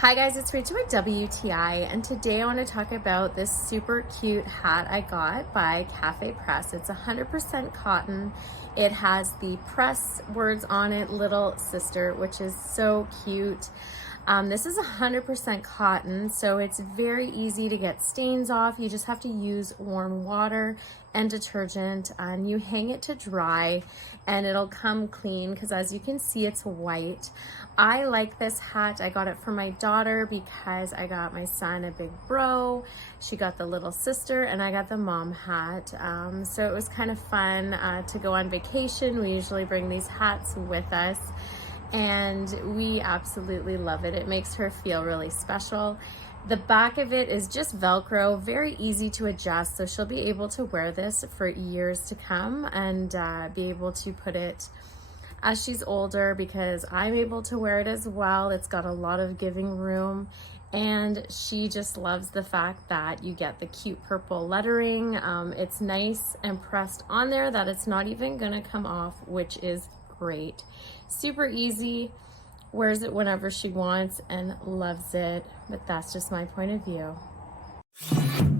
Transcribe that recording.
Hi guys, it's Rachel with WTI, and today I want to talk about this super cute hat I got by CafePress. It's 100% cotton. It has the press words on it, little sister, which is so cute. This is 100% cotton, so it's very easy to get stains off. You just have to use warm water and detergent, and you hang it to dry and it'll come clean because as you can see, it's white. I like this hat. I got it for my daughter because I got my son a big bro, she got the little sister, and I got the mom hat. So it was kind of fun to go on vacation. We usually bring these hats with us, and we absolutely love it. It makes her feel really special. The back of it is just Velcro, very easy to adjust, so she'll be able to wear this for years to come and be able to put it as she's older, because I'm able to wear it as well. It's got a lot of giving room, and she just loves the fact that you get the cute purple lettering. It's nice and pressed on there that it's not even gonna come off, which is great. Super easy, wears it whenever she wants and loves it, but that's just my point of view.